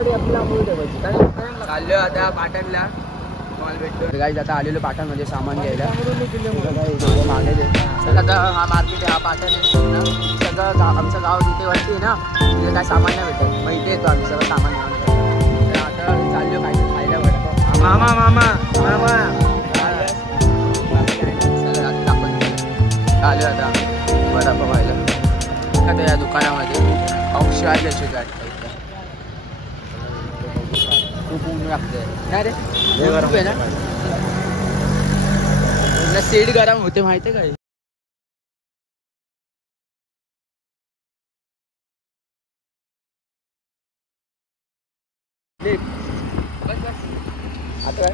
चाललो आता पाटणला मॉल भेटतो गाईज. आता आलेलो पाटणमध्ये सामान घ्यायला. मागे आता हा मार्केट आहे, हा पाटण आहे. सगळं आमचं गाव तिथे वरती आहे ना, तिथे काय सामान नाही भेटत. मग इथे येतो आम्ही सगळं सामान घेऊन. आता चाललो काय खायला वडापाव. मामा मामा मामा आलो आता वडापाव खायला. आता या दुकानामध्ये औषधाची गाठ खूप ऊन लागते नाही रे. खूप आहे ना, सीट गरम होते माहिती काय.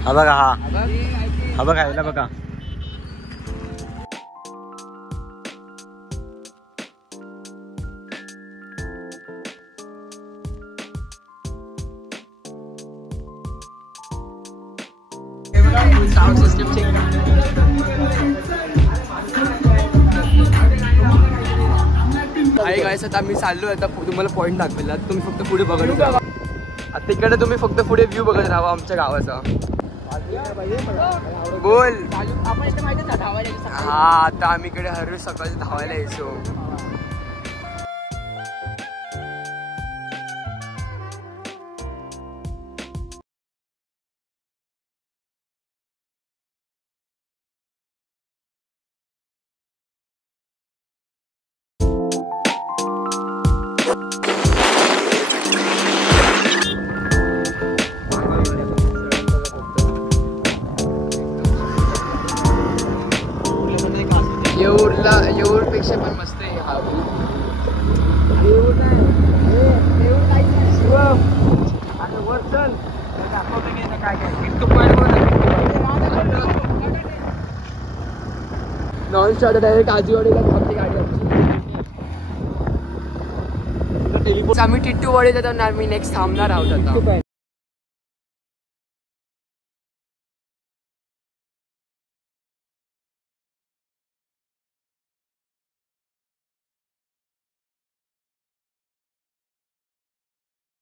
हा बघा, हा बघा यायला बघा. Sound system check. आहे गाईस, आता मी चाललो. आता तुम्हाला पॉईंट दाखवेल. तुम्ही फक्त पुढे बघत राहा. आता तिकडे तुम्ही फक्त पुढे व्ह्यू बघत राहा आमच्या गावाचा. बोल. हा आता आम्ही इकडे हर रोज सकाळी धावायला यायचो. येऊरपेक्षा पण मस्त आहे हा. येऊर नाही वर्षण दाखवतो की काय काय नॉन स्टॉप डायरेक्ट आजीवाडीला थांबते गाडी आमची. आम्ही टिट्टूवाडी जातो. आम्ही नेक्स्ट थांबणार आहोत आता.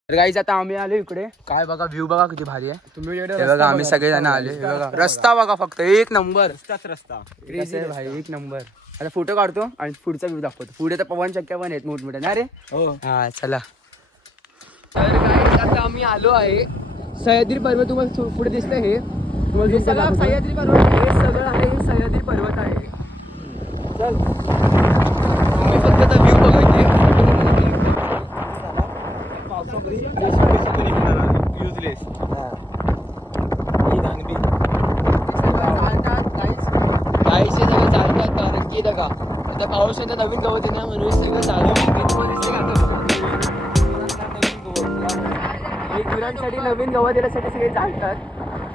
तर गाईज आता आम्ही आलो इकडे. काय बघा व्ह्यू बघा किती भारी आहे. तुम्ही बघा आम्ही सगळे जण आले. बघा रस्ता बघा फक्त एक नंबर. रस्ता क्रेझी आहे भाई, एक नंबर. आता फोटो काढतो आणि पुढचा व्ह्यू दाखवतो. पुढे तर पवन चक्क्या पण आहेत मोठमोठ्या ना रे. हो हा चला. तर गाईज आता आम्ही आलो आहे सह्याद्री पर्वत. तुम्हाला पुढे दिसतंय हे तुम्हाला सह्याद्री पर्वत. हे सगळं आहे, हे सह्याद्री पर्वत आहे. चल तुम्ही फक्त आता व्ह्यू बघायचे. कारण की बघा आता पावसाचं नवीन गवत आहे ना, म्हणून सगळं चालू गुरांसाठी नवीन गवत येण्यासाठी सगळे चालतात.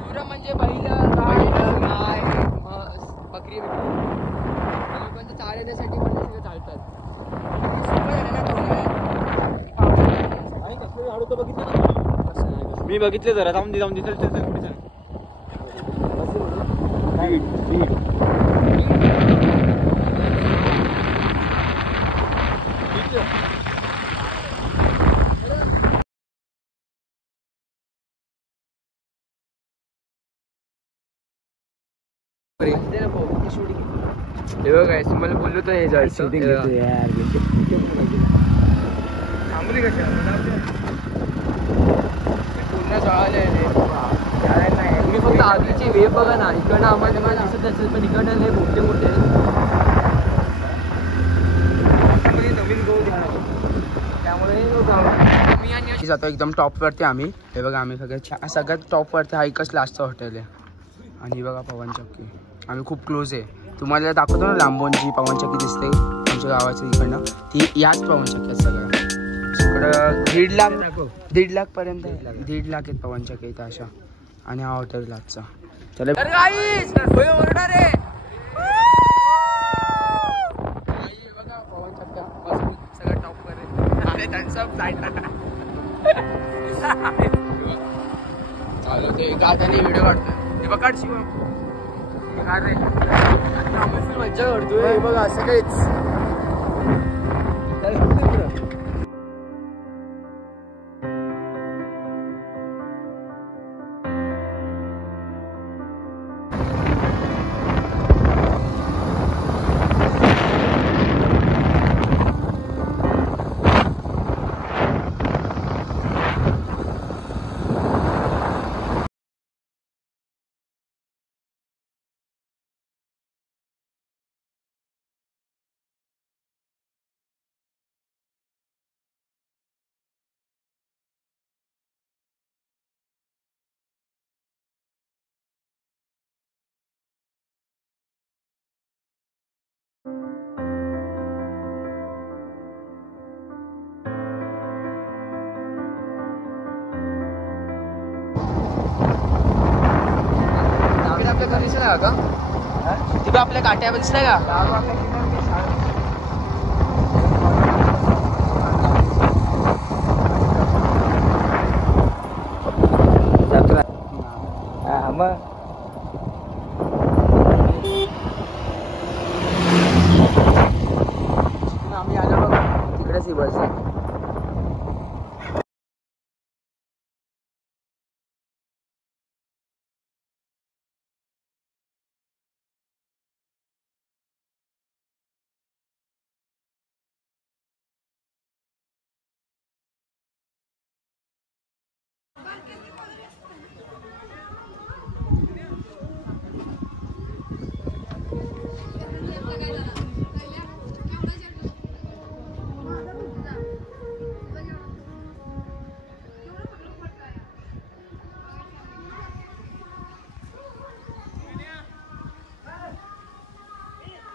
गुरं म्हणजे बैल गाय म्हस बकरी लोकांचं चालण्यासाठी पण सगळं चालतात. मी बघितले जरा जाऊन दे हे बघा तुम्हाला बोललो तर हे जायचं पूर्ण जळाले. तुम्ही फक्त आगीची वेव बघा ना. इकडनं आम्हाला मला दिसत असेल पण इकडनं लय मोठे मोठे नवीन गहू त्यामुळे मी जातो एकदम टॉपवरती आम्ही. हे बघा आम्ही सगळ्यात टॉपवरती हा एकच लास्टचं हॉटेल आहे. आणि बघा पवन चक्की आम्ही खूप क्लोज आहे. तुम्हाला दाखवतो ना लांबून जी पवन चक्की दिसते आमच्या गावाच्या इकडनं, ती याच पवन चक्की आहेत सगळं. इकडं 1.5 लाख पर्यंत 1.5 लाख आहेत पवन चक्की इथं अशा. आणि हा हॉटेल लाचचा. चला ओरडणार आहे बघा पवन चक्क्या सगळं टॉपवर आहे. अरे त्यांचा चालू ते गाड्याने व्हिडिओ काढतोय. हे बघ काढ शिव रे मज्जा करतोय. बघा सगळेच आपल्या घरीच नाही का तिथे आपल्या काट्या दिसल्या का मग आम्ही आलो बघा तिकडेच ही बस आहे.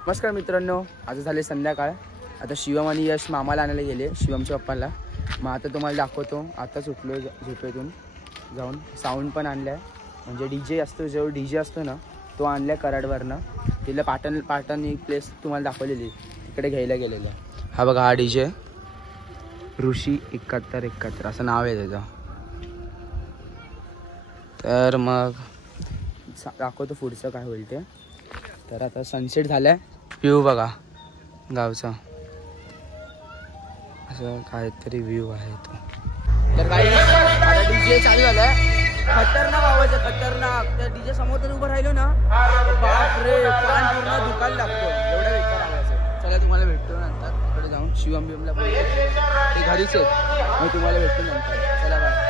नमस्कार मित्रांनो, आता झाले संध्याकाळ. आता शिवम आणि यश मामाला आणायला गेले, शिवमच्या पप्पाला. मग आता तुम्हाला दाखवतो. आता सुटलो झोपेतून जाऊन. साऊंड पण आणलाय, म्हणजे डीजे असतो, जो डीजे असतो ना तो आणलाय कराडवरनं. तिला पाटण एक प्लेस तुम्हाला दाखवलेली, तिकडे घ्यायला गेलेलं. हा बघा, हा डीजे ऋषी 7171 असं नाव आहे त्याचं. तर मग दाखवतो पुढचं काय होईल ते. तर आता सनसेट झालाय, व्ह्यू बघा गावचा, असं काहीतरी व्ह्यू आहे तो. तर काही आता डीजे चालू झालाय, खतरनाक आवाज आहे, खतरनाक. त्या डीजे समोर तर उभं राहिलो ना, बाप रे, कान पूर्ण दुखायला लागतो, एवढा बेकार आवाज आहे. चला तुम्हाला भेटतो नंतर तिकडे जाऊन. शिवम बिमला ते घरीच आहेत, मी तुम्हाला भेटतो नंतर. चला बाय.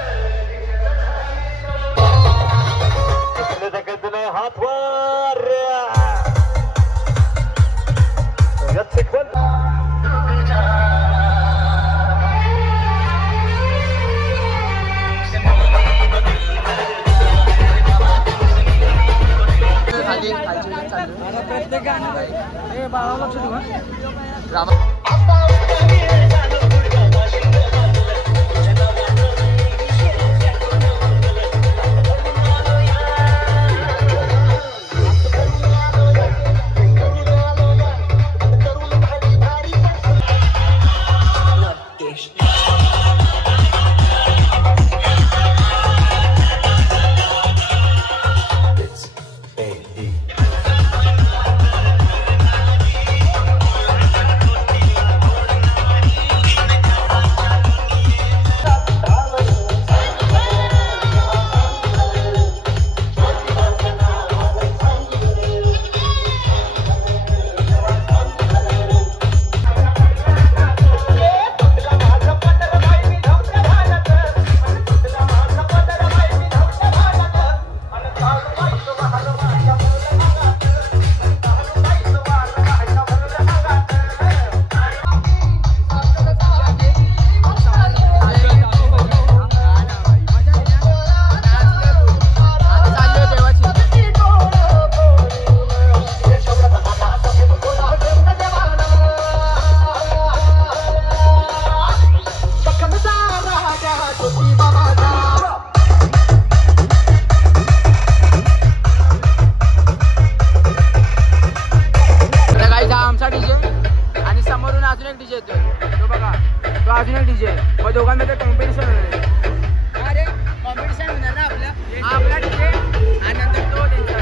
दोघांमध्ये कॉम्पिटिशन होणार. अरे कॉम्पिटिशन होणार ना आपल्या, आपला डीजे आणि नंतर तो त्यांचा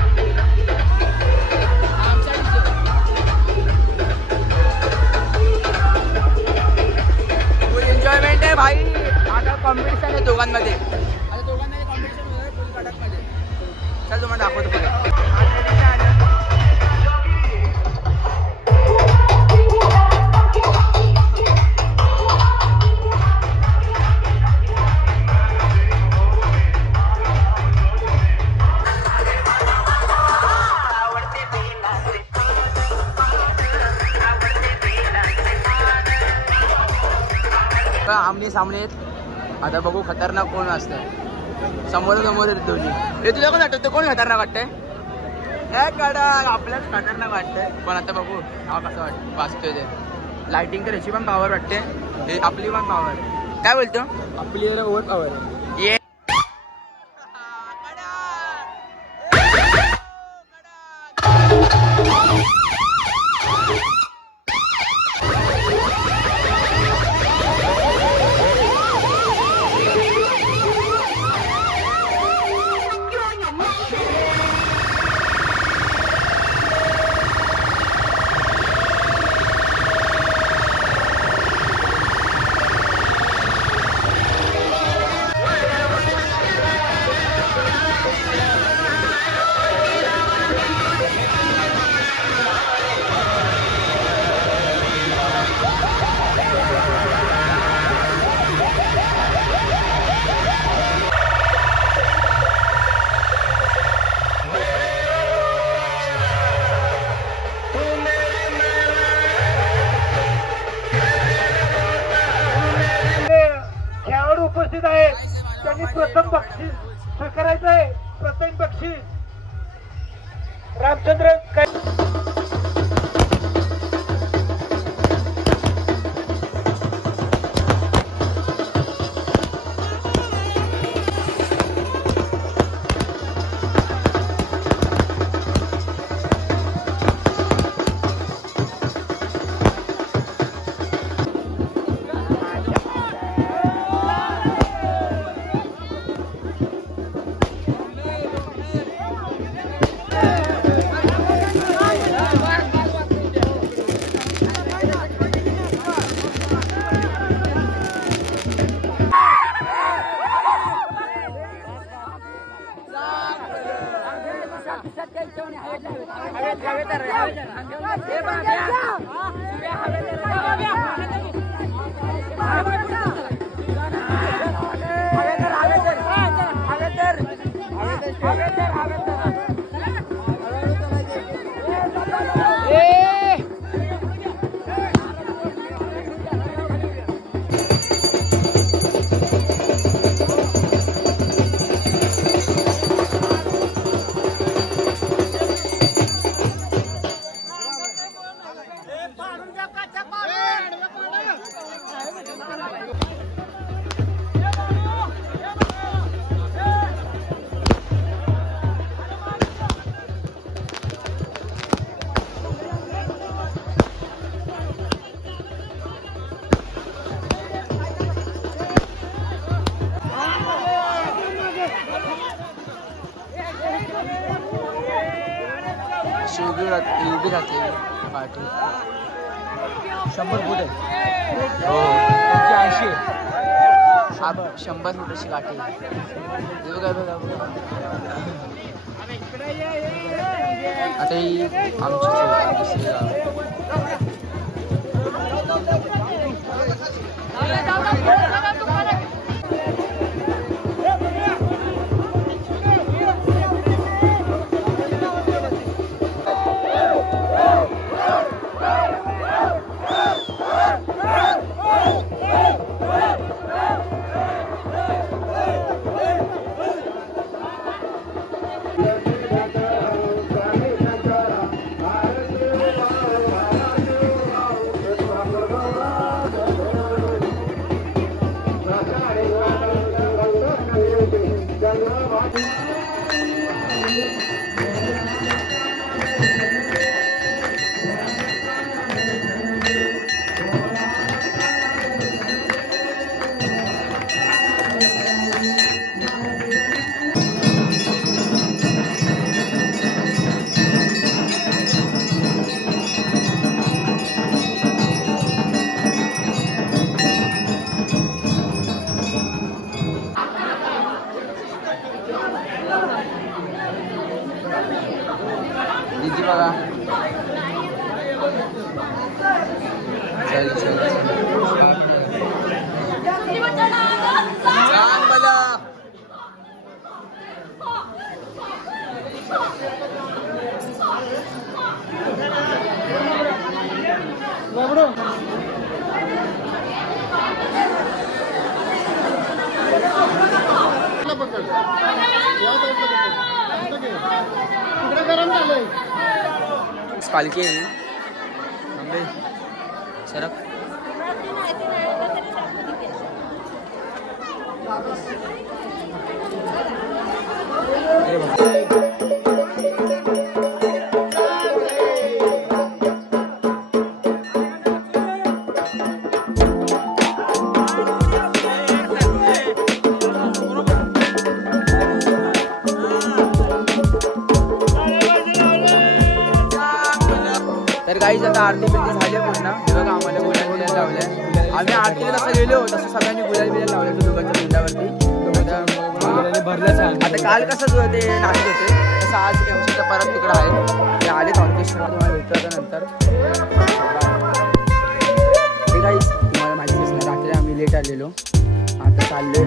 आमचा डीजे. फुल एन्जॉयमेंट आहे भाई. आता कॉम्पिटिशन आहे दोघांमध्ये. आता दोघांमध्ये कॉम्पिटिशन होणार फुल कडकमध्ये. चल तुम्हाला दाखवतो पुढे. आमने सामने आता बघू खतरनाक कोण असतं. समोर समोर दोन्ही. हे तुला कोण आठवतं कोण खतरनाक वाटतंय? आपल्याच खतरनाक वाटतंय पण आता बघू हा कसं वाचतोय ते. लाइटिंग तर याची पण पॉवर वाटते, हे आपली पण पॉवर. काय बोलतो? आपली ओव्हर पॉवर ये खेळाडू उपस्थित आहेत, त्यांनी प्रथम बक्षीस स्वीकारायचं आहे. प्रथम बक्षीस रामचंद्र उभी राहते पाठी 100 फूट आहे. हो 80 100 फुटाची काठी. हे बघा बघा बघा. आता ही आमची दुसरी गाव. पालखी आहे ही. सरक तर गाईज आता आरती बिरती झाली आहे पूर्ण. हे बघा आम्हाला गुलाल बिलाल लावलाय. आम्ही आरतीला कसं गेलो तसं सगळ्यांनी गुलाल बिलाल लावले दोघांच्या तोंडावरती. आता काल कसं ते नाचत होते तसं आज एमसीचा परत तिकडं आहे. ते आले ऑर्केस्ट्रा तुम्हाला भेटतो आता नंतर. हे गाईज तुम्हाला माहिती असणार रात्री आम्ही लेट आलेलो. आता चाललोय